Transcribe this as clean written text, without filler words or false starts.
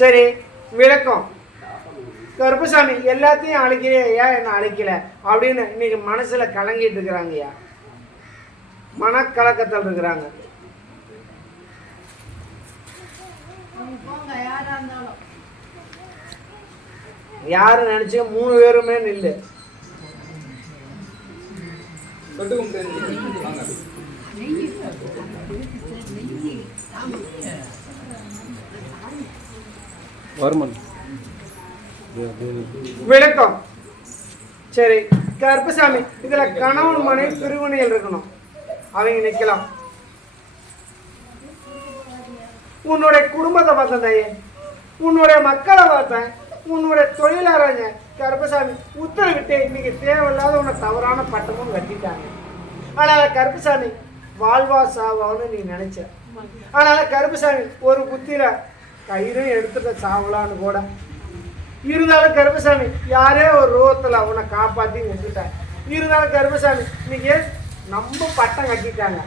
சரி, விளக்கம். கருப்பசாமி எல்லாத்தையும் அழைக்கிறே, ஏன் என்ன அழைக்கல அப்படின்னு இன்னைக்கு மனசுல கலங்கிட்டு இருக்கிறாங்கய்யா, மனக்கலக்கத்தில் இருக்கிறாங்க. யாரு நினைச்சு 3 பேருமே நில்லு. விளக்கம். சரி, கருப்பசாமி இதுல கணவன் மனைவி பிரிவினைகள் இருக்கணும், அவங்க நிக்கலாம். உன்னுடைய குடும்பத்தை பார்த்தேன் தாயே, உன்னுடைய மக்களை பார்த்தேன், உன்னுடைய தொழிலாளங்க கருப்பசாமி உத்தரவிட்டு இன்னைக்கு தேவையில்லாத உன்னை தவறான பட்டமும் கட்டிட்டாங்க. அதனால கருப்பசாமி வாழ்வா சாவான்னு நீ நினைச்ச. அதனால கருப்பசாமி ஒரு புத்தியில கயிறும் எடுத்துட்ட சாவலான்னு கூட இருந்தாலும் கருப்பசாமி யாரே ஒரு ரூபத்துல உன்னை காப்பாத்தி விட்டுட்டாங்க. இருந்தாலும் கருப்பசாமி இன்னைக்கு நம்ம பட்டம் கட்டிட்டாங்க.